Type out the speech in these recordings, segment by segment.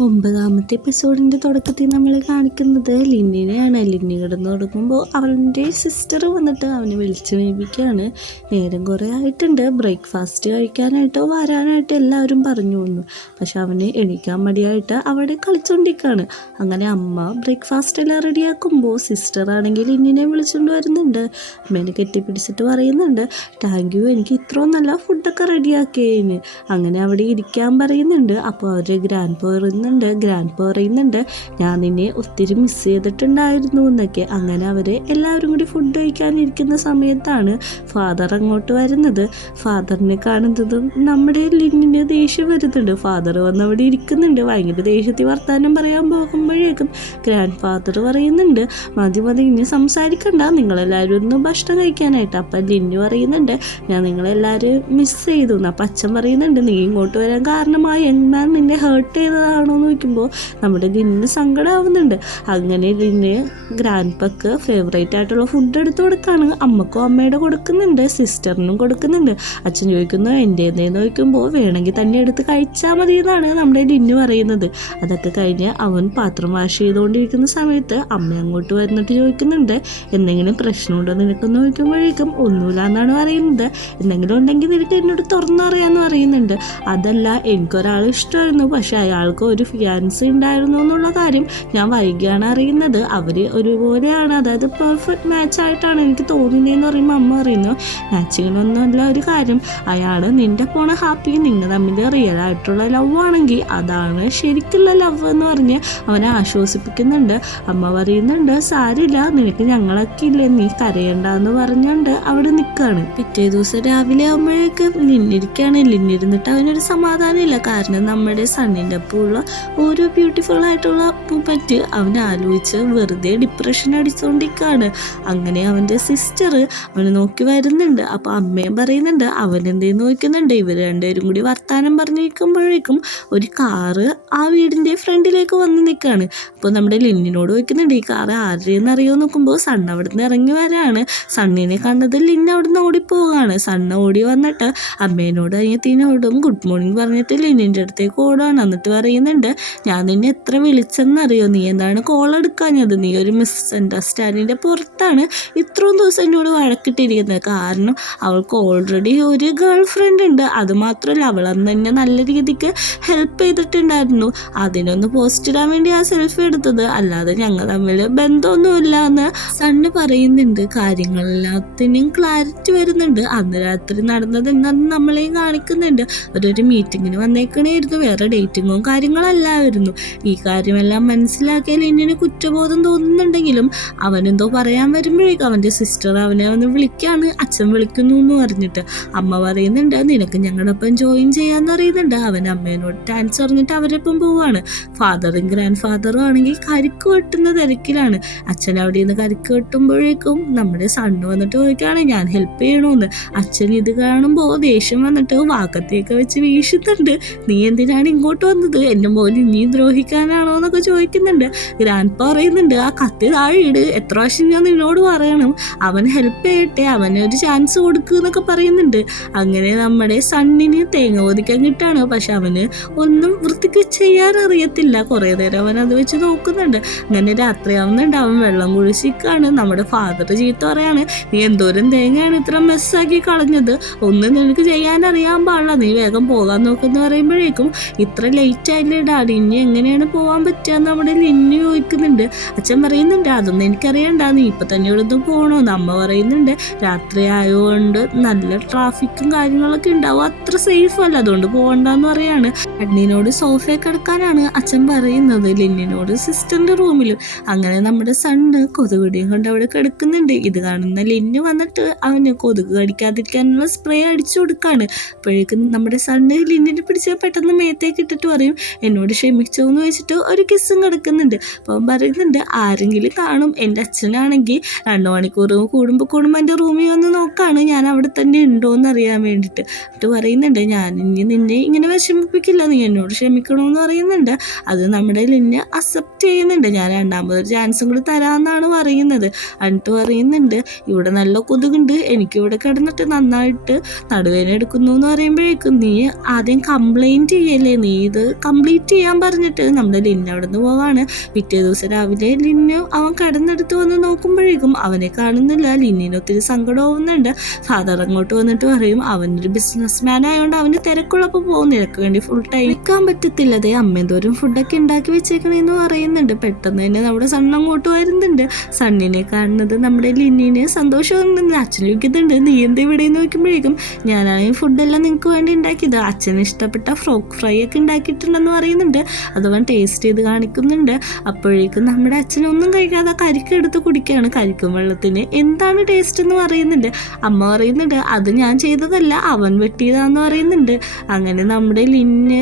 9ാമത്തെ എപ്പിസോഡിൻ്റെ തുടക്കത്തിൽ നമ്മൾ കാണിക്കുന്നത് ലിന്നിനെയാണ്. ലിന്നി കിടന്ന് തുടങ്ങുമ്പോൾ അവൻ്റെ സിസ്റ്റർ വന്നിട്ട് അവനെ വിളിച്ചു വേപ്പിക്കുകയാണ്. നേരം കുറേ ആയിട്ടുണ്ട്, ബ്രേക്ക്ഫാസ്റ്റ് കഴിക്കാനായിട്ടോ വരാനായിട്ടോ എല്ലാവരും പറഞ്ഞു വന്നു. പക്ഷെ അവന് എണീക്കാൻ മടിയായിട്ട് അവിടെ കളിച്ചുകൊണ്ടിരിക്കുകയാണ്. അങ്ങനെ അമ്മ ബ്രേക്ക്ഫാസ്റ്റ് എല്ലാം റെഡിയാക്കുമ്പോൾ സിസ്റ്റർ ആണെങ്കിൽ ലിന്നിനെ വിളിച്ചുകൊണ്ട് വരുന്നുണ്ട്. അമ്മേനെ കെട്ടിപ്പിടിച്ചിട്ട് പറയുന്നുണ്ട്, താങ്ക് യു, എനിക്ക് ഇത്രയും നല്ല ഫുഡൊക്കെ റെഡിയാക്കിയതിന്. അങ്ങനെ അവിടെ ഇരിക്കാൻ പറയുന്നുണ്ട്. അപ്പോൾ അവർ ഗ്രാൻഡ് പറയുന്നുണ്ട് ഞാൻ നിന്നെ ഒത്തിരി മിസ് ചെയ്തിട്ടുണ്ടായിരുന്നു എന്നൊക്കെ. അങ്ങനെ അവർ എല്ലാവരും കൂടി ഫുഡ് കഴിക്കാനിരിക്കുന്ന സമയത്താണ് ഫാദർ അങ്ങോട്ട് വരുന്നത്. ഫാദറിനെ കാണുന്നതും നമ്മുടെ ലിന്നിന് ദേഷ്യം വരുന്നുണ്ട്. ഫാദർ വന്ന് അവിടെ ഇരിക്കുന്നുണ്ട്. ഭയങ്കര ദേഷ്യത്തിൽ വർത്താനം പറയാൻ പോകുമ്പോഴേക്കും ഗ്രാൻഡ് ഫാദർ പറയുന്നുണ്ട്, മതി ഇനി സംസാരിക്കണ്ട, നിങ്ങളെല്ലാവരും ഒന്ന് ഭക്ഷണം കഴിക്കാനായിട്ട്. അപ്പം ലിന്നു പറയുന്നുണ്ട്, ഞാൻ നിങ്ങളെല്ലാവരും മിസ് ചെയ്തു. അപ്പം അച്ഛൻ പറയുന്നുണ്ട്, നീ ഇങ്ങോട്ട് വരാൻ കാരണമായി എന്നാൽ നിന്നെ ഹേർട്ട് ചെയ്തതാണോ എന്ന് ചോദിക്കുമ്പോൾ നമ്മുടെ ലിന്നിന് സങ്കടമാവുന്നുണ്ട്. അങ്ങനെ ലിന്ന് ഗ്രാൻഡ് പക്ക് ഫേവറേറ്റ് ആയിട്ടുള്ള ഫുഡ് എടുത്ത് കൊടുക്കുകയാണ്. അമ്മക്കും അമ്മയുടെ കൊടുക്കുന്നുണ്ട്, സിസ്റ്ററിനും കൊടുക്കുന്നുണ്ട്. അച്ഛൻ ചോദിക്കുന്നു എൻ്റെന്ന് ചോദിക്കുമ്പോൾ വേണമെങ്കിൽ തന്നെ എടുത്ത് കഴിച്ചാൽ മതി എന്നാണ് നമ്മുടെ ലിന്നു പറയുന്നത്. അതൊക്കെ കഴിഞ്ഞ് അവൻ പാത്രം വാഷ് ചെയ്തുകൊണ്ടിരിക്കുന്ന സമയത്ത് അമ്മ അങ്ങോട്ട് വന്നിട്ട് ചോദിക്കുന്നുണ്ട്, എന്തെങ്കിലും പ്രശ്നമുണ്ടോ നിനക്കെന്ന് ചോദിക്കുമ്പോഴേക്കും ഒന്നുമില്ല എന്നാണ് പറയുന്നത്. എന്തെങ്കിലും ഉണ്ടെങ്കിൽ നിനക്ക് എന്നോട് തുറന്നറിയാമെന്ന് പറയുന്നുണ്ട്. അതല്ല, എനിക്കൊരാൾ ഇഷ്ടമായിരുന്നു, പക്ഷെ അയാൾക്ക് ഒരു ഫിയാൻസി ഉണ്ടായിരുന്നു എന്നുള്ള കാര്യം ഞാൻ വൈകിയാണ് അറിയുന്നത്. അവർ ഒരുപോലെയാണ്, അതായത് പെർഫെക്റ്റ് മാച്ചായിട്ടാണ് എനിക്ക് തോന്നുന്നതെന്ന് പറയുമ്പോൾ അമ്മ പറയുന്നു, മാച്ചിങ്ങിനൊന്നുമല്ല ഒരു കാര്യം, അയാൾ നിൻ്റെ പോണ ഹാപ്പി, നിങ്ങൾ തമ്മിൽ റിയൽ ആയിട്ടുള്ള ലവ് ആണെങ്കിൽ അതാണ് ശരിക്കുള്ള ലവ് എന്ന് പറഞ്ഞ് അവനെ ആശ്വസിപ്പിക്കുന്നുണ്ട്. അമ്മ പറയുന്നുണ്ട്, സാരില്ല, നിനക്ക് ഞങ്ങളൊക്കെ ഇല്ലേ, നീ കരയണ്ടെന്ന് പറഞ്ഞുകൊണ്ട് അവിടെ നിൽക്കുകയാണ്. പിറ്റേ ദിവസം രാവിലെ ആകുമ്പോഴേക്കും ലിന്നിരുന്നിട്ട് അവനൊരു സമാധാനമില്ല. കാരണം നമ്മുടെ സണ്ണിൻ്റെ ഒപ്പമുള്ള ഓരോ ബ്യൂട്ടിഫുൾ ആയിട്ടുള്ള പറ്റി അവൻ ആലോചിച്ച് വെറുതെ ഡിപ്രഷൻ അടിച്ചുകൊണ്ടിരിക്കുകയാണ്. അങ്ങനെ അവൻ്റെ സിസ്റ്റർ അവനെ നോക്കി വരുന്നുണ്ട്. അപ്പോൾ അമ്മയും പറയുന്നുണ്ട്, അവനെന്തേന്ന് നോക്കുന്നുണ്ട്. ഇവർ രണ്ടുപേരും കൂടി വർത്താനം പറഞ്ഞിരിക്കുമ്പോഴേക്കും ഒരു കാറ് ആ വീടിൻ്റെ ഫ്രണ്ടിലേക്ക് വന്ന് നിൽക്കുകയാണ്. അപ്പോൾ നമ്മുടെ ലിന്നിനോട് ചോദിക്കുന്നുണ്ട്, ഈ കാറ് ആരുടെയെന്ന് അറിയോ നോക്കുമ്പോൾ സണ്ണ് അവിടെ നിന്ന് ഇറങ്ങി വരാണ്. സണ്ണിനെ കണ്ടത് ലിന്ന് അവിടെ നിന്ന് ഓടിപ്പോവുകയാണ്. സണ്ണ് ഓടി വന്നിട്ട് അമ്മേനോട് അനിയത്തിനോടും ഗുഡ് മോർണിംഗ് പറഞ്ഞിട്ട് ലിന്നിൻ്റെ അടുത്തേക്ക് ഓടുകയാണ്. എന്നിട്ട് പറയുന്നുണ്ട്, ഞാൻ നിന്നെ എത്ര വിളിച്ചെന്നറിയോ, നീ എന്താണ് കോൾ എടുക്കാഞ്ഞത്, നീ ഒരു മിസ് അണ്ടർസ്റ്റാൻഡിൻ്റെ പുറത്താണ് ഇത്രയും ദിവസം എന്നോട് വഴക്കിട്ടിരിക്കുന്നത്. കാരണം അവൾക്ക് ഓൾറെഡി ഒരു ഗേൾ ഫ്രണ്ട് ഉണ്ട്, അതുമാത്രമല്ല അവൾ അന്ന് തന്നെ നല്ല രീതിക്ക് ഹെൽപ്പ് ചെയ്തിട്ടുണ്ടായിരുന്നു. അതിനൊന്ന് പോസ്റ്റ് ഇടാൻ വേണ്ടി ആ സെൽഫി എടുത്തത്, അല്ലാതെ ഞങ്ങൾ തമ്മിൽ ബന്ധമൊന്നുമില്ല എന്ന് സണ്ണ് പറയുന്നുണ്ട്. കാര്യങ്ങളെല്ലാത്തിനും ക്ലാരിറ്റി വരുന്നുണ്ട്. അന്ന് രാത്രി നടന്നത് എന്താണെന്ന് നമ്മളെയും കാണിക്കുന്നുണ്ട്. ഒരു മീറ്റിങ്ങിന് വന്നേക്കണേയിരുന്നു, വേറെ ഡേറ്റിങ്ങും കാര്യങ്ങളല്ലായിരുന്നു. ഈ കാര്യമെല്ലാം മനസ്സിലാക്കിയ ലിന്നിന് കുറ്റബോധം തോന്നുന്നുണ്ടെങ്കിലും അവനെന്തോ പറയാൻ വരുമ്പോഴേക്കും അവൻ്റെ സിസ്റ്റർ അവനെ ഒന്ന് വിളിക്കുകയാണ്, അച്ഛൻ വിളിക്കുന്നു എന്ന് പറഞ്ഞിട്ട്. അമ്മ പറയുന്നുണ്ട്, നിനക്ക് ഞങ്ങളുടെ ഒപ്പം ജോയിൻ ചെയ്യാന്ന് പറയുന്നുണ്ട്. അവൻ അമ്മേനോട് ഡാൻസ് പറഞ്ഞിട്ട് അവരൊപ്പം പോവുകയാണ്. ഫാദറും ഗ്രാൻഡ് ഫാദറും ആണെങ്കിൽ കരിക്ക് വെട്ടുന്ന തിരക്കിലാണ്. അച്ഛൻ അവിടെ നിന്ന് കരിക്ക് വെട്ടുമ്പോഴേക്കും നമ്മുടെ സണ്ണ് വന്നിട്ട് ചോദിക്കുകയാണ്, ഞാൻ ഹെൽപ്പ് ചെയ്യണമെന്ന്. അച്ഛൻ ഇത് കാണുമ്പോൾ ദേഷ്യം വന്നിട്ട് വാക്കത്തേക്ക് വെച്ച് വീശുന്നുണ്ട്. നീ എന്തിനാണ് ഇങ്ങോട്ട് വന്നത്, എൻ്റെ മോൻ നീ ദ്രോഹിക്കാനാണോ എന്നൊക്കെ ചോദിക്കുന്നുണ്ട്. ഗ്രാൻഡ് പറയുന്നുണ്ട്, ആ കത്തി താഴെയിട്, എത്ര പ്രാവശ്യം ഞാൻ നിന്നോട് പറയണം, അവൻ ഹെൽപ്പ് ചെയ്യട്ടെ, അവന് ഒരു ചാൻസ് കൊടുക്കുക എന്നൊക്കെ പറയുന്നുണ്ട്. അങ്ങനെ നമ്മുടെ സണ്ണിന് തേങ്ങ ഒതിക്കാൻ കിട്ടാണ്. പക്ഷെ അവന് ഒന്നും വൃത്തിക്ക് ചെയ്യാൻ അറിയത്തില്ല. കുറേ നേരം അവൻ അത് വെച്ച് നോക്കുന്നുണ്ട്. അങ്ങനെ രാത്രിയാവുന്നുണ്ട്, അവൻ വെള്ളം കുഴിച്ചിക്കാണ്. നമ്മുടെ ഫാദർ ചീത്ത പറയാണ്, നീ എന്തോരം തേങ്ങയാണ് ഇത്ര മെസ്സാക്കി കളഞ്ഞത്, ഒന്നും നിനക്ക് ചെയ്യാൻ അറിയാൻ പാടില്ല, നീ വേഗം പോകാൻ നോക്കെന്ന് പറയുമ്പോഴേക്കും ഇത്ര ലേറ്റ് ആയില്ലേ ഡാഡി, ഇനി എങ്ങനെയാണ് പോകാൻ പറ്റുക നമ്മുടെ ലിന്നു ചോദിക്കുന്നുണ്ട്. അച്ഛൻ പറയുന്നുണ്ട്, അതൊന്നും എനിക്കറിയണ്ട, നീ ഇപ്പം തന്നെ ഇവിടുന്ന് പോകണമെന്ന്. അമ്മ പറയുന്നുണ്ട്, രാത്രി ആയതുകൊണ്ട് നല്ല ട്രാഫിക്കും കാര്യങ്ങളൊക്കെ ഉണ്ടാവും, അത്ര സേഫ് അല്ല, അതുകൊണ്ട് പോകണ്ടെന്ന് പറയാണ്. അഡ്നിനോട് സോഫയെ കിടക്കാനാണ് അച്ഛൻ പറയുന്നത്, ലിന്നിനോട് സിസ്റ്ററിൻ്റെ റൂമിലും. അങ്ങനെ നമ്മുടെ സണ്ണ് കൊതുകുടിയും കൊണ്ട് അവിടെ കിടക്കുന്നുണ്ട്. ഇത് കാണുന്ന ലിന്നു വന്നിട്ട് അവന് കൊതുക് കടിക്കാതിരിക്കാനുള്ള സ്പ്രേ അടിച്ചു കൊടുക്കുകയാണ്. അപ്പോഴേക്കും നമ്മുടെ സണ്ണ് ലിന്നിനെ പിടിച്ച് പെട്ടെന്ന് മേത്തേക്ക് ഇട്ടിട്ട് പറയും, എന്നോട് ക്ഷമിച്ചോ എന്ന് വെച്ചിട്ട് ഒരു കിസ്സും കിടക്കുന്നുണ്ട്. അപ്പം പറയുന്നുണ്ട്, ആരെങ്കിലും കാണും, എൻ്റെ അച്ഛനാണെങ്കിൽ 2 മണിക്കൂർ കൂടുമ്പോൾ എൻ്റെ റൂമിൽ വന്ന് നോക്കുകയാണ് ഞാൻ അവിടെ തന്നെ ഉണ്ടോ എന്ന് അറിയാൻ വേണ്ടിയിട്ട്. എന്നിട്ട് പറയുന്നുണ്ട്, ഞാൻ ഇനി നിന്നെ ഇങ്ങനെ വിഷമിപ്പിക്കില്ല, നീ എന്നോട് ക്ഷമിക്കണമെന്ന് പറയുന്നുണ്ട്. അത് നമ്മുടെ ലിന്നെ അക്സെപ്റ്റ് ചെയ്യുന്നുണ്ട്. ഞാൻ രണ്ടാമതൊരു ചാൻസും കൂടി തരാമെന്നാണ് പറയുന്നത്. എന്നിട്ട് പറയുന്നുണ്ട് ഇവിടെ നല്ല കൊതുകുണ്ട്, എനിക്കിവിടെ കിടന്നിട്ട് നന്നായിട്ട് നടുവേദന എടുക്കുന്നു എന്ന് പറയുമ്പോഴേക്കും നീ ആദ്യം കംപ്ലൈൻറ്റ് ചെയ്യല്ലേ, നീ ഇത് കംപ്ലീറ്റ് ചെയ്യാൻ പറഞ്ഞിട്ട് നമ്മുടെ ലിന്ന് അവിടെ നിന്ന് പോവാണ്. പിറ്റേ ദിവസം രാവിലെ ലിന്ന് അവൻ കിടന്നെടുത്ത് വന്ന് നോക്കുമ്പോഴേക്കും അവനെ കാണുന്നില്ല. ലിന്നിന് ഒത്തിരി സങ്കടമാവുന്നുണ്ട്. ഫാദർ അങ്ങോട്ട് വന്നിട്ട് പറയും അവനൊരു ബിസിനസ് മാൻ ആയതുകൊണ്ട് അവന് തിരക്കുള്ളപ്പോൾ പോകും, നിനക്ക് വേണ്ടി ഫുൾ ടൈം നിൽക്കാൻ പറ്റത്തില്ല, അതേ അമ്മേന്തോരും ഫുഡൊക്കെ ഉണ്ടാക്കി വെച്ചേക്കണേന്ന് പറയുന്നുണ്ട്. പെട്ടെന്ന് തന്നെ നമ്മുടെ സൺ അങ്ങോട്ട് വരുന്നുണ്ട്. സണ്ണിനെ കാണുന്നത് നമ്മുടെ ലിന്നിന് സന്തോഷമാകുന്നുണ്ട്. അച്ഛൻ ചോദിക്കുന്നുണ്ട് നീ എന്താ ഇവിടെ നോക്കുമ്പോഴേക്കും ഞാനാണെങ്കിൽ ഫുഡെല്ലാം നിങ്ങൾക്ക് വേണ്ടി ഉണ്ടാക്കിയത്, അച്ഛന് ഇഷ്ടപ്പെട്ട ഫ്രോക്ക് ഫ്രൈ ഒക്കെ ഉണ്ടാക്കിയിട്ടുണ്ടെന്ന് പറയുന്നുണ്ട്. അതവൻ ടേസ്റ്റ് ചെയ്ത് കാണിക്കുന്നുണ്ട്. അപ്പോഴേക്കും നമ്മുടെ അച്ഛനൊന്നും കഴിക്കാതെ കരിക്കെടുത്ത് കുടിക്കുകയാണ്. കരിക്കും വെള്ളത്തിന് എന്താണ് ടേസ്റ്റ് എന്ന് പറയുന്നുണ്ട്. അമ്മ പറയുന്നുണ്ട് അത് ഞാൻ ചെയ്തതല്ല, അവൻ വെട്ടിയതാന്ന് പറയുന്നുണ്ട്. അങ്ങനെ നമ്മുടെ ലിന്ന്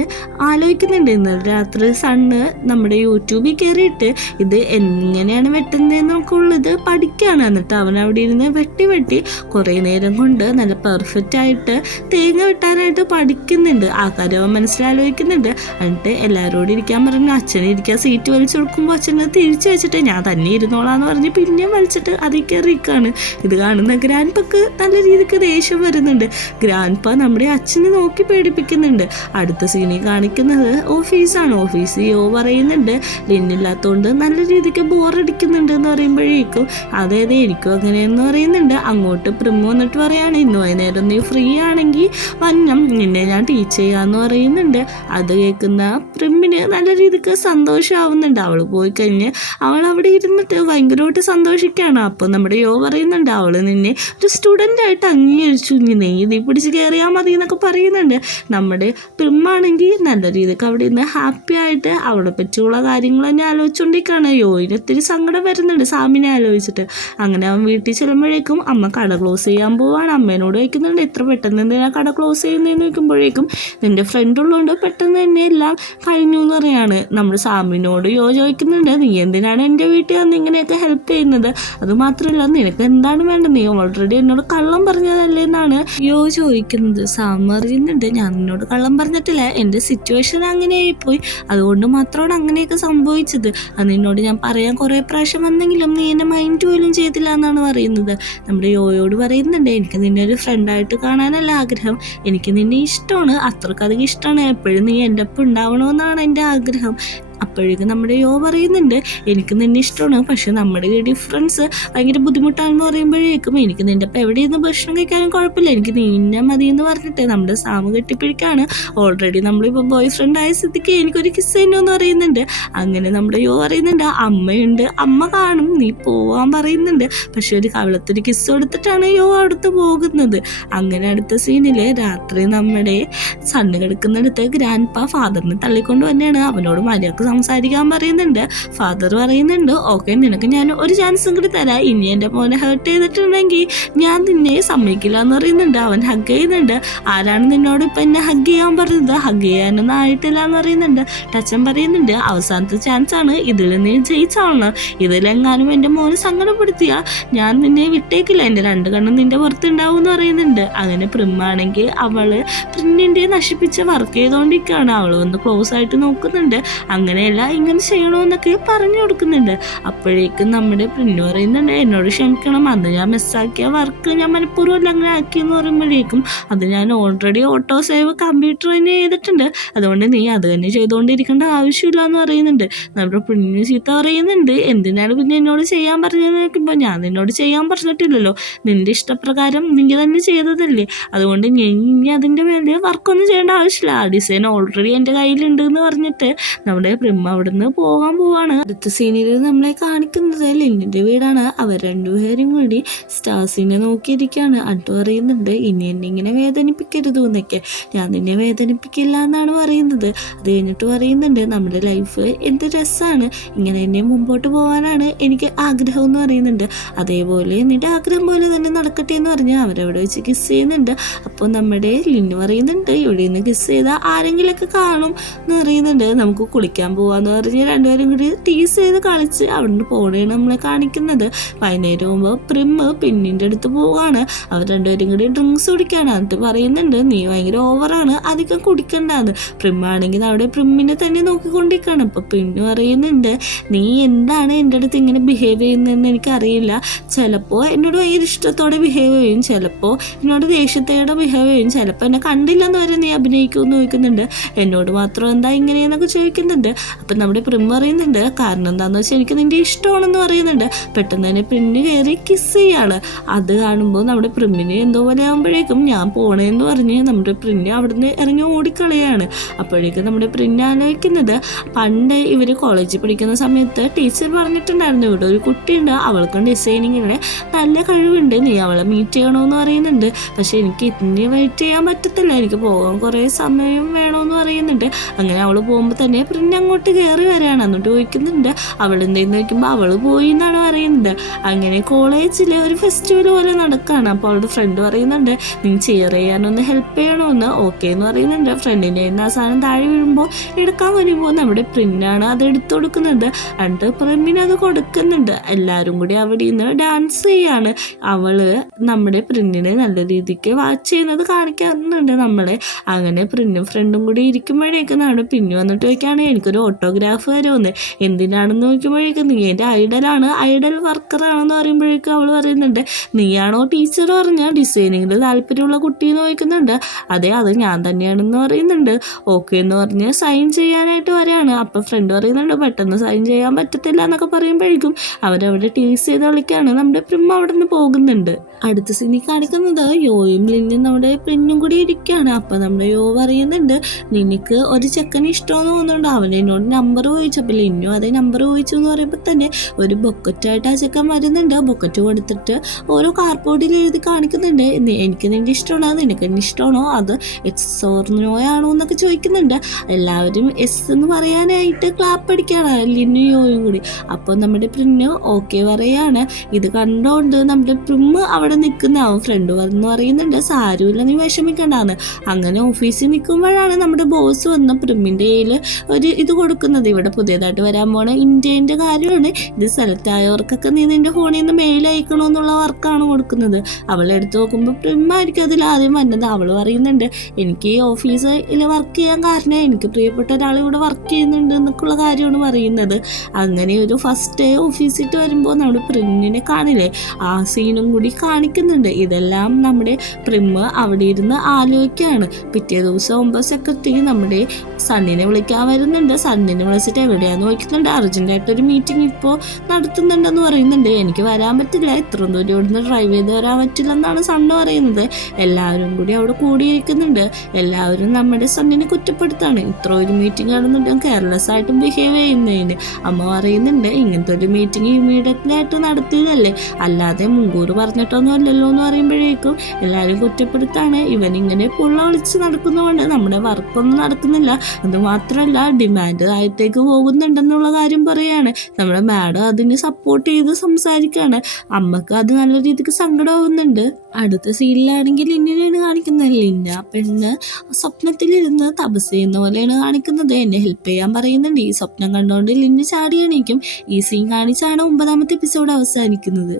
ആലോചിക്കുന്നുണ്ട്. ഇന്നലെ രാത്രി സണ്ണ് നമ്മുടെ യൂട്യൂബിൽ കയറിയിട്ട് ഇത് എങ്ങനെയാണ് വെട്ടുന്നതെന്നൊക്കെ ഉള്ളത് പഠിക്കുകയാണ്. എന്നിട്ട് അവൻ അവിടെ ഇരുന്ന് വെട്ടി കുറേ നേരം കൊണ്ട് നല്ല പെർഫെക്റ്റ് ആയിട്ട് തേങ്ങ വെട്ടാനായിട്ട് പഠിക്കുന്നുണ്ട്. ആ കാര്യം അവൻ മനസ്സിലാലോചിക്കുന്നുണ്ട്. എന്നിട്ട് എല്ലാവരോടും ഇരിക്കാൻ പറഞ്ഞു. അച്ഛനെ ഇരിക്കാൻ സീറ്റ് വലിച്ചു കൊടുക്കുമ്പോൾ അച്ഛനെ തിരിച്ചു വെച്ചിട്ട് ഞാൻ തന്നെ ഇരുന്നോളാന്ന് പറഞ്ഞ് പിന്നെയും വലിച്ചിട്ട് അതിൽ കയറിയിരിക്കുകയാണ്. ഇത് കാണുന്ന ഗ്രാൻഡ്പക്ക് നല്ല രീതിക്ക് ദേഷ്യം വരുന്നുണ്ട്. ഗ്രാൻഡ്പ നമ്മുടെ അച്ഛനെ നോക്കി പേടിപ്പിക്കുന്നുണ്ട്. അടുത്ത സീനിൽ കാണിക്കുന്നത് ഓഫീസാണ്. ഓഫീസ് പറയുന്നുണ്ട് ലിന്നില്ലാത്തതുകൊണ്ട് നല്ല രീതിക്ക് ബോറടിക്കുന്നുണ്ട് എന്ന് പറയുമ്പോഴേക്കും അതായത് എനിക്കും അങ്ങനെയെന്ന് പറയുന്നുണ്ട്. അങ്ങോട്ട് പ്രിമ വന്നിട്ട് പറയാണ് ഇന്ന് വൈകുന്നേരം നീ ഫ്രീ ആണെങ്കിൽ വന്നം നിന്നെ ഞാൻ ടീച്ച് ചെയ്യാന്ന് പറയുന്നുണ്ട്. അത് കേൾക്കുന്ന പ്രിമ്മിന് നല്ല രീതിക്ക് സന്തോഷമാവുന്നുണ്ട്. അവൾ പോയി കഴിഞ്ഞ് അവൾ അവിടെ ഇരുന്നിട്ട് ഭയങ്കരമായിട്ട് സന്തോഷിക്കുകയാണ്. അപ്പോൾ നമ്മുടെ പറയുന്നുണ്ട് അവൾ നിന്നെ ഒരു സ്റ്റുഡൻ്റ് ആയിട്ട് അംഗീകരിച്ചു, നീ പിടിച്ച് കയറിയാൽ മതി എന്നൊക്കെ പറയുന്നുണ്ട്. നമ്മുടെ പ്രിമ്മാണെങ്കിൽ നല്ല രീതിക്ക് അവിടെ നിന്ന് ഹാപ്പി ആയിട്ട് അവളെ പറ്റിയുള്ള കാര്യങ്ങൾ തന്നെ ആലോചിച്ചുകൊണ്ടിരിക്കുകയാണ്. യോയിന് ഒത്തിരി സങ്കടം വരുന്നുണ്ട് സാമിനെ ആലോചിച്ചിട്ട്. അങ്ങനെ അവൻ വീട്ടിൽ ചെല്ലുമ്പോഴേക്കും അമ്മ കട ക്ലോസ് ചെയ്യാൻ പോവാണ്. അമ്മേനോട് ചോദിക്കുന്നുണ്ട് എത്ര പെട്ടെന്ന് എന്തിനാ കട ക്ലോസ് ചെയ്യുന്നതെന്ന് ചോദിക്കുമ്പോഴേക്കും നിൻ്റെ ഫ്രണ്ട് ഉള്ളതുകൊണ്ട് പെട്ടെന്ന് തന്നെ എല്ലാം കഴിഞ്ഞു എന്ന് പറയാണ്. നമ്മുടെ സാമിനോട് ചോദിക്കുന്നുണ്ട് നീ എന്തിനാണ് എൻ്റെ വീട്ടിൽ വന്ന് ഇങ്ങനെയൊക്കെ ഹെൽപ്പ് ചെയ്യുന്നത്, അതുമാത്രമല്ല നിനക്ക് എന്താണ് വേണ്ടത്, നീ ഓൾറെഡി എന്നോട് കള്ളം പറഞ്ഞതല്ലേ എന്നാണ് ചോദിക്കുന്നത്. സാം അറിയുന്നുണ്ട് ഞാൻ നിന്നോട് കള്ളം പറഞ്ഞിട്ടില്ല, എൻ്റെ സിറ്റുവേഷൻ അങ്ങനെയായിപ്പോയി, അതുകൊണ്ട് മാത്രമാണ് അങ്ങനെയൊക്കെ സംഭവിച്ചത്. അത് നിന്നോട് ഞാൻ പറയാൻ കുറേ പ്രാവശ്യം വന്നെങ്കിലും നീ എന്നെ മൈൻഡ് പോലും ചെയ്തില്ല എന്നാണ് പറയുന്നത്. നമ്മുടെ യോയോട് പറയുന്നുണ്ട് എനിക്ക് നിന്നെ ഒരു ഫ്രണ്ടായിട്ട് കാണാനല്ല ആഗ്രഹം, എനിക്ക് നിന്നെ ഇഷ്ടമാണ്, അത്രക്കധികം ഇഷ്ടമാണ്, എപ്പോഴും നീ എൻ്റെ ഒപ്പം ഉണ്ടാവണമെന്നാണ് എൻ്റെ ആഗ്രഹം. അപ്പോഴേക്കും നമ്മുടെ പറയുന്നുണ്ട് എനിക്ക് നിന്നെ ഇഷ്ടമാണ്, പക്ഷെ നമ്മുടെ ഈ ഡിഫറൻസ് ഭയങ്കര ബുദ്ധിമുട്ടാണെന്ന് പറയുമ്പോഴേക്കും എനിക്ക് നിൻ്റെ ഒപ്പം എവിടെ നിന്ന് ഭക്ഷണം കഴിക്കാനും കുഴപ്പമില്ല, എനിക്ക് നിന്നെ മതി എന്ന് പറഞ്ഞിട്ട് നമ്മുടെ സാമ് കെട്ടിപ്പിടിക്കാണ്. ഓൾറെഡി നമ്മളിപ്പോൾ ബോയ് ഫ്രണ്ട് ആയ സ്ഥിതിക്ക് എനിക്കൊരു കിസ് തന്നെയെന്ന് പറയുന്നുണ്ട്. അങ്ങനെ നമ്മുടെ പറയുന്നുണ്ട് അമ്മയുണ്ട്, അമ്മ കാണും, നീ പോവാൻ പറയുന്നുണ്ട്. പക്ഷെ ഒരു കവളത്തൊരു കിസ് കൊടുത്തിട്ടാണ് അടുത്ത് പോകുന്നത്. അങ്ങനെ അടുത്ത സീനിൽ രാത്രി നമ്മുടെ സണ്ണ് കിടക്കുന്നിടത്ത് ഗ്രാൻഡ്പ ഫാദറിനെ തള്ളിക്കൊണ്ട് തന്നെയാണ് അവനോട് മര്യാദക്ക് സംസാരിക്കാൻ പറയുന്നുണ്ട്. ഫാദർ പറയുന്നുണ്ട് ഓക്കെ നിനക്ക് ഞാൻ ഒരു ചാൻസും കൂടി തരാം, ഇനി എൻ്റെ മോനെ ഹേർട്ട് ചെയ്തിട്ടുണ്ടെങ്കിൽ ഞാൻ നിന്നെ സമ്മതിക്കില്ല എന്ന് പറയുന്നുണ്ട്. അവൻ ഹഗ് ചെയ്യുന്നുണ്ട്. ആരാണ് നിന്നോട് ഇപ്പം എന്നെ ഹഗ് ചെയ്യാൻ പറഞ്ഞത്, ഹഗ് ചെയ്യാനൊന്നും ആയിട്ടില്ല എന്ന് പറയുന്നുണ്ട്. ടച്ചൻ പറയുന്നുണ്ട് അവസാനത്തെ ചാൻസ് ആണ്, ഇതിൽ നീ ജയിച്ചാവണം, ഇതിലെങ്ങാനും എൻ്റെ മോനെ സങ്കടപ്പെടുത്തിയാൽ ഞാൻ നിന്നെ വിട്ടേക്കില്ല, എൻ്റെ രണ്ട് കണ്ണും നിൻ്റെ പുറത്തുണ്ടാവും എന്ന് പറയുന്നുണ്ട്. അങ്ങനെ പ്രിമ്മാണെങ്കിൽ അവള് പ്രിന്റിൻ്റെ നശിപ്പിച്ച് വർക്ക് ചെയ്തുകൊണ്ടിരിക്കുകയാണ്. അവൾ വന്ന് ക്ലോസ് ആയിട്ട് നോക്കുന്നുണ്ട്. അങ്ങനെയല്ല ഇങ്ങനെ ചെയ്യണമെന്നൊക്കെ പറഞ്ഞു കൊടുക്കുന്നുണ്ട്. അപ്പോഴേക്കും നമ്മുടെ പ്രിന്റ് പറയുന്നുണ്ട് എന്നോട് ക്ഷമിക്കണം, അന്ന് ഞാൻ മിസ്സാക്കിയ വർക്ക് ഞാൻ മനഃപൂർവ്വം അങ്ങനെ ആക്കിയെന്ന് പറയുമ്പോഴേക്കും അത് ഞാൻ ഓൾറെഡി ഓട്ടോ സേവ് കമ്പ്യൂട്ടർ തന്നെ ചെയ്തിട്ടുണ്ട്, അതുകൊണ്ട് നീ അത് തന്നെ ചെയ്തുകൊണ്ടിരിക്കേണ്ട ആവശ്യമില്ല എന്ന് പറയുന്നുണ്ട്. നമ്മുടെ പ്രിന്റിന് ചീത്ത പറയുന്നുണ്ട് എന്തിനാണ് പിന്നെ എന്നോട് ചെയ്യാൻ പറഞ്ഞതെന്ന് നോക്കുമ്പോൾ ഞാൻ നിന്നോട് ചെയ്യാൻ പറഞ്ഞിട്ടില്ലല്ലോ, നിൻ്റെ ഇഷ്ടപ്രകാരം നീ തന്നെ ചെയ്തതല്ലേ, അതുകൊണ്ട് ഇനി അതിൻ്റെ വേണ്ടി വർക്കൊന്നും ചെയ്യേണ്ട ആവശ്യമില്ല, ആ ഡിസൈൻ ഓൾറെഡി എൻ്റെ കയ്യിലുണ്ട് എന്ന് പറഞ്ഞിട്ട് നമ്മുടെ പ്രിമ്മ അവിടുന്ന് പോകാൻ പോവാണ്. അടുത്ത സീനിൽ നമ്മളെ കാണിക്കുന്നത് ലിന്നിൻ്റെ വീടാണ്. അവർ രണ്ടുപേരും കൂടി സ്റ്റാസിനെ നോക്കിയിരിക്കുകയാണ്. അട്ടു പറയുന്നുണ്ട് ഇനി എന്നെ ഇങ്ങനെ വേദനിപ്പിക്കരുത് എന്നൊക്കെ, ഞാൻ നിന്നെ വേദനിപ്പിക്കില്ല എന്നാണ് പറയുന്നത്. അത് കഴിഞ്ഞിട്ട് പറയുന്നുണ്ട് നമ്മുടെ ലൈഫ് എന്ത് രസമാണ്, ഇങ്ങനെ എന്നെ മുമ്പോട്ട് പോകാനാണ് എനിക്ക് ആഗ്രഹം എന്ന് പറയുന്നുണ്ട്. അതേപോലെ നിന്റെ ആഗ്രഹം പോലെ തന്നെ നടക്കട്ടെ എന്ന് പറഞ്ഞ് അവരവിടെ വെച്ച് കിസ് ചെയ്യുന്നുണ്ട്. അപ്പോൾ നമ്മുടെ ലിന്ന് പറയുന്നുണ്ട് ഇവിടെ നിന്ന് കിസ് ചെയ്താൽ ആരെങ്കിലുമൊക്കെ കാണും എന്ന് പറയുന്നുണ്ട്. നമുക്ക് കുളിക്കാൻ പോവാന്ന് പറഞ്ഞ് രണ്ടുപേരും കൂടി ടീസ് ചെയ്ത് കളിച്ച് അവിടുന്ന് പോണേണ് നമ്മളെ കാണിക്കുന്നത്. വൈകുന്നേരം ആകുമ്പോൾ പ്രിമ്മ് പിന്നിൻ്റെ അടുത്ത് പോവാണ്. അവർ രണ്ടുപേരും കൂടി ഡ്രിങ്ക്സ് കുടിക്കുകയാണ്. എന്നിട്ട് പറയുന്നുണ്ട് നീ ഭയങ്കര ഓവറാണ്, അധികം കുടിക്കണ്ടെന്ന്. പ്രിമ്മാണെങ്കിൽ അവിടെ പ്രിമ്മിനെ തന്നെ നോക്കിക്കൊണ്ടിരിക്കുകയാണ്. അപ്പോൾ പിന്നു പറയുന്നുണ്ട് നീ എന്താണ് എൻ്റെ അടുത്ത് ഇങ്ങനെ ബിഹേവ് ചെയ്യുന്നതെന്ന് എനിക്കറിയില്ല. ചിലപ്പോൾ എന്നോട് ഭയങ്കര ഇഷ്ടത്തോടെ ബിഹേവ് ചെയ്യും, ചിലപ്പോൾ എന്നോട് ദേഷ്യത്തോടെ ബിഹേവ് ചെയ്യും, ചിലപ്പോൾ എന്നെ കണ്ടില്ലെന്ന് വരെ നീ അഭിനയിക്കുമെന്ന് ചോദിക്കുന്നുണ്ട്. എന്നോട് മാത്രം എന്താ ഇങ്ങനെയെന്നൊക്കെ ചോദിക്കുന്നുണ്ട്. അപ്പം നമ്മുടെ പ്രിമ്മ് പറയുന്നുണ്ട് കാരണം എന്താണെന്ന് വെച്ചാൽ എനിക്ക് നിൻ്റെ ഇഷ്ടമാണെന്ന് പറയുന്നുണ്ട്. പെട്ടെന്ന് തന്നെ പ്രിന്ന് കയറി കിസ് ചെയ്യാണ്. അത് കാണുമ്പോൾ നമ്മുടെ പ്രിമ്മിന് എന്തോ പോലെ ആകുമ്പോഴേക്കും ഞാൻ പോണേന്ന് പറഞ്ഞ് നമ്മുടെ പ്രിന്ന് അവിടുന്ന് ഇറങ്ങി ഓടിക്കളയാണ്. അപ്പോഴേക്കും നമ്മുടെ പ്രിന്ന് ആലോചിക്കുന്നത് പണ്ട് ഇവർ കോളേജിൽ പഠിക്കുന്ന സമയത്ത് ടീച്ചർ പറഞ്ഞിട്ടുണ്ടായിരുന്നു ഇവിടെ ഒരു കുട്ടിയുണ്ട്, അവൾക്കും ഡിസൈനിങ്ങിന് നല്ല കഴിവുണ്ട്, നീ അവളെ മീറ്റ് ചെയ്യണമെന്ന് പറയുന്നുണ്ട്. പക്ഷെ എനിക്ക് ഇനി വെയിറ്റ് ചെയ്യാൻ പറ്റത്തില്ല, എനിക്ക് പോകാൻ കുറേ സമയം വേണമെന്ന് പറയുന്നുണ്ട്. അങ്ങനെ അവൾ പോകുമ്പോൾ തന്നെ പ്രിന്റ് അങ്ങോട്ട് കയറി വരികയാണ്. എന്നിട്ട് ചോദിക്കുന്നുണ്ട് അവൾ എന്തെന്ന് ചോദിക്കുമ്പോൾ അവൾ പോയി എന്നാണ് പറയുന്നത്. അങ്ങനെ കോളേജിൽ ഒരു ഫെസ്റ്റിവൽ പോലെ നടക്കുകയാണ്. അപ്പോൾ അവളുടെ ഫ്രണ്ട് പറയുന്നുണ്ട് നീ ചെയർ ചെയ്യാനൊന്ന് ഹെൽപ്പ് ചെയ്യണമെന്ന്. ഓക്കെ എന്ന് പറയുന്നുണ്ട്. ഫ്രണ്ടിൻ്റെ ആ സാധനം താഴെ വീഴുമ്പോൾ എടുക്കാൻ വരുമ്പോൾ നമ്മുടെ പ്രിന്റാണ് അത് എടുത്തു കൊടുക്കുന്നത്. എന്നിട്ട് പ്രിമ്മിന് അത് കൊടുക്കുന്നുണ്ട്. എല്ലാവരും കൂടി അവിടെ നിന്ന് ഡാൻസ് ചെയ്യാണ്. അവള് നമ്മുടെ പ്രിന്റിനെ നല്ല രീതിക്ക് വാച്ച് ചെയ്യുന്നത് കാണിക്കുന്നുണ്ട് നമ്മളെ. അങ്ങനെ പ്രിന്റും ഫ്രണ്ടും കൂടി ഇരിക്കുമ്പോഴേക്കും നമ്മുടെ പിന്നെ വന്നിട്ട് ചോദിക്കുകയാണ് എനിക്കൊരു ഓട്ടോഗ്രാഫ് വരുമെന്ന്. എന്തിനാണെന്ന് ചോദിക്കുമ്പോഴേക്കും നീ എൻ്റെ ഐഡലാണ്, ഐഡൽ വർക്കറാണെന്ന് പറയുമ്പോഴേക്കും അവൾ പറയുന്നുണ്ട് നീയാണോ ടീച്ചർ പറഞ്ഞ ഡിസൈനിങ്ങിൽ താല്പര്യമുള്ള കുട്ടിയെന്ന് ചോദിക്കുന്നുണ്ട്. അതെ അത് ഞാൻ തന്നെയാണെന്ന് പറയുന്നുണ്ട്. ഓക്കെ എന്ന് പറഞ്ഞ് സൈൻ ചെയ്യാനായിട്ട് വരികയാണ്. അപ്പം ഫ്രണ്ട് പറയുന്നുണ്ട് പെട്ടെന്ന് സൈൻ ചെയ്യാൻ പറ്റത്തില്ല എന്നൊക്കെ പറയുമ്പോഴേക്കും അവരവിടെ ടീസ് ചെയ്ത് കളിക്കുകയാണ്. നമ്മുടെ പ്രിമ്മ അവിടെ നിന്ന് പോകുന്നുണ്ട്. അടുത്ത സീനിൽ കാണിക്കുന്നത് യോയും ലിന്നും നമ്മുടെ പ്രിന്നും കൂടി ഇരിക്കുകയാണ്. അപ്പം നമ്മുടെ യോ പറയുന്നുണ്ട് നിനക്ക് ഒരു ചെക്കനെ ഇഷ്ടമെന്ന് തോന്നുന്നുണ്ട്, അവൻ എന്നോട് നമ്പർ ചോദിച്ചു. അപ്പം ലിന്നു അതേ നമ്പർ ചോദിച്ചു എന്ന് പറയുമ്പോൾ തന്നെ ഒരു ബൊക്കറ്റായിട്ട് ആ ചെക്കൻ വരുന്നുണ്ട്. ബൊക്കറ്റ് കൊടുത്തിട്ട് ഓരോ കാർഡ്ബോർഡിൽ എഴുതി കാണിക്കുന്നുണ്ട് എനിക്ക് നിൻ്റെ ഇഷ്ടമാണോ, നിനക്ക് എന്നെ ഇഷ്ടമാണോ, അത് എസ് ഓർ നോ ആണോ എന്നൊക്കെ ചോദിക്കുന്നുണ്ട്. എല്ലാവരും എസ് എന്ന് പറയാനായിട്ട് ക്ലാപ്പ് അടിക്കുകയാണ് ലിന്നു യോയും കൂടി. അപ്പോൾ നമ്മുടെ പ്രിന്ന് ഓക്കെ പറയാണ്. ഇത് കണ്ടോണ്ട് നമ്മുടെ പ്രിമ്മ് അവിടെ നിൽക്കുന്ന അവൻ ഫ്രണ്ട് വന്ന് പറയുന്നുണ്ട് സാരമില്ല നീ വിഷമിക്കണ്ടാന്ന്. അങ്ങനെ ഓഫീസിൽ നിൽക്കുമ്പോഴാണ് നമ്മുടെ ബോസ് വന്ന് പ്രിമ്മിൻ്റെ കയ്യിൽ ഒരു ഇത് കൊടുക്കുന്നത്. ഇവിടെ പുതിയതായിട്ട് വരാൻ പോണ ഇന്ത്യൻ്റെ കാര്യമാണ്, ഇത് സെലക്ട് ആയവർക്കൊക്കെ നീ നിൻ്റെ ഫോണിൽ നിന്ന് മെയിൽ അയക്കണമെന്നുള്ള വർക്കാണ് കൊടുക്കുന്നത്. അവളെടുത്ത് നോക്കുമ്പോൾ പ്രിമ്മായിരിക്കും അതിൽ ആദ്യം വന്നത്. അവൾ പറയുന്നുണ്ട് എനിക്ക് ഈ ഓഫീസിൽ വർക്ക് ചെയ്യാൻ കാരണം എനിക്ക് പ്രിയപ്പെട്ട ഒരാൾ ഇവിടെ വർക്ക് ചെയ്യുന്നുണ്ട് എന്നൊക്കെയുള്ള കാര്യമാണ് പറയുന്നത്. അങ്ങനെ ഒരു ഫസ്റ്റ് ഡേ ഓഫീസിട്ട് വരുമ്പോൾ നമ്മുടെ പ്രിമ്മിനെ കാണില്ലേ, ആ സീനും കൂടി കാണിക്കുന്നുണ്ട്. ഇതെല്ലാം നമ്മുടെ പ്രിമ്മ് അവിടെ ഇരുന്ന് ആലോചിക്കുകയാണ്. പിറ്റേ ദിവസം 9 സെക്രട്ടറി നമ്മുടെ സണ്ണിനെ വിളിക്കാൻ വരുന്നുണ്ട്. സണ്ണിനെ വിളിച്ചിട്ട് എവിടെയാന്ന് ചോദിക്കുന്നുണ്ട്. അർജൻറ്റായിട്ടൊരു മീറ്റിംഗ് ഇപ്പോൾ നടത്തുന്നുണ്ടെന്ന് പറയുന്നുണ്ട്. എനിക്ക് വരാൻ പറ്റില്ല, ഇത്രയും ദൂരം ഇവിടുന്ന് ഡ്രൈവ് ചെയ്ത് വരാൻ പറ്റില്ലെന്നാണ് സണ്ണ് പറയുന്നത്. എല്ലാവരും കൂടി അവിടെ കൂടിയിരിക്കുന്നുണ്ട്. എല്ലാവരും നമ്മുടെ സണ്ണിനെ കുറ്റപ്പെടുത്താണ്. ഇത്ര ഒരു മീറ്റിംഗ് നടന്നിട്ടും കെയർലെസ് ആയിട്ട് ബിഹേവ് ചെയ്യുന്നതിന്. അമ്മ പറയുന്നുണ്ട് ഇങ്ങനത്തെ ഒരു മീറ്റിംഗ് ഇമ്മീഡിയറ്റ്ലി ആയിട്ട് നടത്തിയതല്ലേ, അല്ലാതെ മുൻകൂർ പറഞ്ഞിട്ടൊന്നും അല്ലല്ലോ എന്ന് പറയുമ്പോഴേക്കും എല്ലാവരും കുറ്റപ്പെടുത്താണ്. ഇവനിങ്ങനെ പുള്ള വിളിച്ച് നടക്കുന്നതുകൊണ്ട് നമ്മുടെ വർക്കൊന്നും നടക്കുന്നില്ല, അതുമാത്രമല്ല ഡിമാൻഡ് താഴത്തേക്ക് പോകുന്നുണ്ടെന്നുള്ള കാര്യം പറയാണ്. നമ്മുടെ മാഡം അതിന് സപ്പോർട്ട് ചെയ്ത് സംസാരിക്കുകയാണ്. അമ്മക്ക് അത് നല്ല രീതിക്ക് സങ്കടമാവുന്നുണ്ട്. അടുത്ത സീനിലാണെങ്കിൽ ലിന്നിനെയാണ് കാണിക്കുന്നത്. ലിന്ന പെണ്ണ് സ്വപ്നത്തിലിരുന്ന് തപസ് ചെയ്യുന്ന പോലെയാണ് കാണിക്കുന്നത്. എന്നെ ഹെൽപ്പ് ചെയ്യാൻ പറയുന്നുണ്ട്. ഈ സ്വപ്നം കണ്ടുകൊണ്ട് ലിന്ന് ചാടി എണീക്കും. ഈ സീൻ കാണിച്ചാണ് 9ാമത്തെ എപ്പിസോഡ് അവസാനിക്കുന്നത്.